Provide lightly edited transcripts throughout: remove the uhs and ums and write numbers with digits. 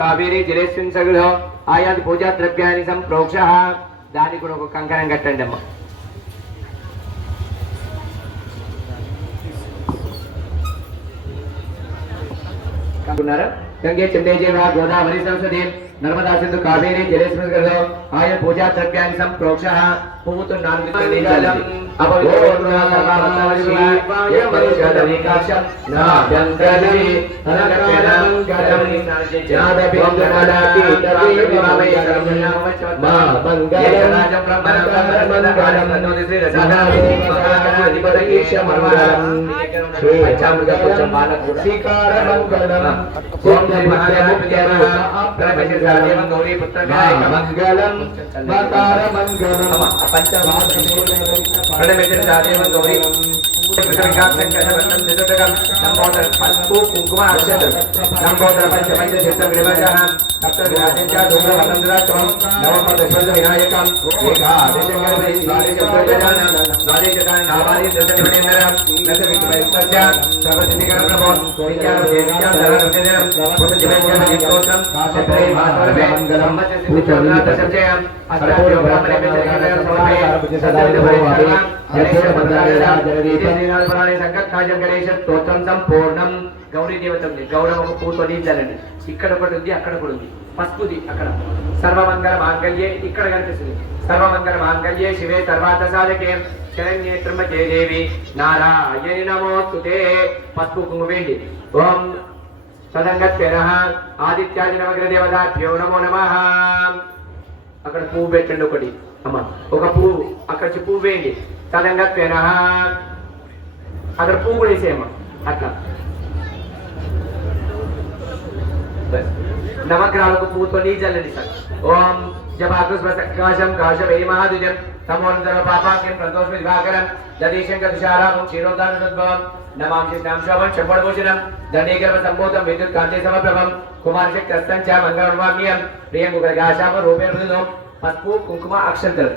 కావేరీ జలేస్మిన్ సగులో ఆయాది పూజా ద్రవ్యాన్ని సంప్రోక్ష దానికి కూడా ఒక కంకణం కట్టండి అమ్మ. గంగే చండే గోదావరి సంసదే నర్మదా సింధు కావేరీ జలేస్మిన్ సగులో ఆయా పూజా ద్రవ్యాన్ని సంప్రోక్ష పువ్వుతో నాలుగు కుంకుమ అక్షరం నంబోదర పంచపంచశతం విభజన సప్తగ్రహం నవమ దశ వినాయకం సంపూర్ణం గౌరీ దేవతం గౌరవ పూతో నీళ్ళండి. ఇక్కడ ఒకటి ఉంది, అక్కడ కూడా ఉంది, పసుపుది అక్కడ. సర్వమంగళ మాంగళ్యే ఇక్కడ కనిపిస్తుంది. సర్వమంగళ మాంగళ్యే శివే తర్వాత సాధకే శరణ్యే త్రయంబకే దేవి నారాయణి నమోస్తుతే. పసుపు కుంకుమేంటి. ఓం సదంగత్యనః ఆదిత్యాది నవగ్రహ దేవతాభ్యో నమో నమః. అక్కడ పువ్వు పెట్టండి ఒకటి అమ్మ, ఒక పువ్వు అక్కడ పువ్వు వేయండి. సదంగత్యనః అక్కడ పువ్వు కూడా వేసేయమ్మ. అట్లా నవగ్రహాలకు పూతో నీజల్లండి సార్. ఓం జపాకుస్మసకాశం కాశవైమహాదుజం సమోనందర పాపాఖ్యం ప్రదోష్ విభాకరం దదీశంకర తుషారామం క్షీరోదాన సద్భవం నమాంసి నాంశోభం శంభోభూషణం దండీకర్మ సంభూతం విద్యుత్ కాంతి సమప్రభం కుమారశక్తి అస్తంచ మంగళవామ్యం ప్రియం గుగశాప రూపే మృదుం. పసుపు కుంకుమ అక్షంతలు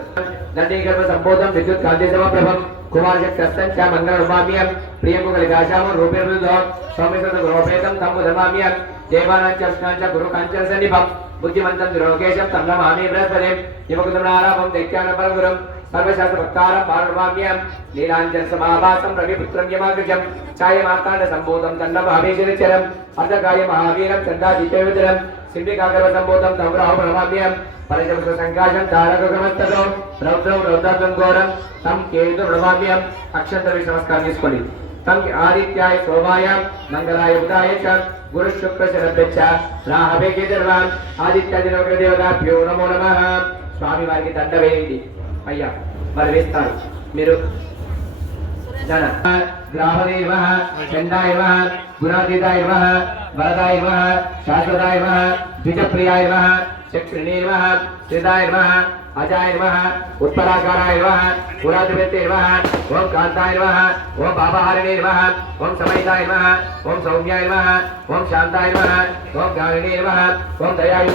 దండీకర్మ సంభూతం విద్యుత్ కాంతి సమప్రభం కుమారశక్తి అస్తంచ మంగళవామ్యం ప్రియం గుగశాప రూపే మృదుం సౌమ్యసత గృహపేతం తం ఉదమామ్యం దేవానాంచ విష్ణాంచ గురు కాంచన సన్నిభం బుద్ధిమంతం దురోకేశం తం నమామి బృహస్పతిం యువకుదునారాపం దైత్యానపరగురం సర్వశాస్త్ర భక్తారం పార్వమామ్యం నీలాంజన సమాభాసం రవిపుత్రం యమాగజం ఛాయమార్తాండ సంబోధం తన్నమాభీషణచరం అర్ధకాయ మహావీరం చండాదీపేవచరం సిండికాగర్వ సంబోధం తమ్రాహు ప్రణమామ్యం పరిశుభ్ర సంకాశం తారకమస్తకం రౌద్రం రౌద్రం ఘోరం తం కేతు ప్రణమామ్యం. అక్షంతర నమస్కారం తీసుకోండి. తం ఆదిత్యాయ సోమాయ మంగళాయ బుధాయ చ గురు శుక్ర శరభ్యచ్చ రాహవే కేతర్వాన్ ఆదిత్యాది నవగ్రహ దేవతాభ్యో నమో నమః. స్వామి వారికి దండ వేయండి అయ్యా, మరి వేస్తారు మీరు. గ్రాహదేవ చండాయ గుణాతీతాయ వరదాయ శాశ్వతాయ ద్విజప్రియాయ చక్షుణే శ్రీదాయ అజాయ ఉత్పరాకారాయ పురాధిపత్యే ఓం కాంతాయ ఓం పాపహారిణే ఓం సమయితాయ ఓం సౌమ్యాయ ఓం శాంతాయ ఓం జ్ఞానినే ఓం దయాయ.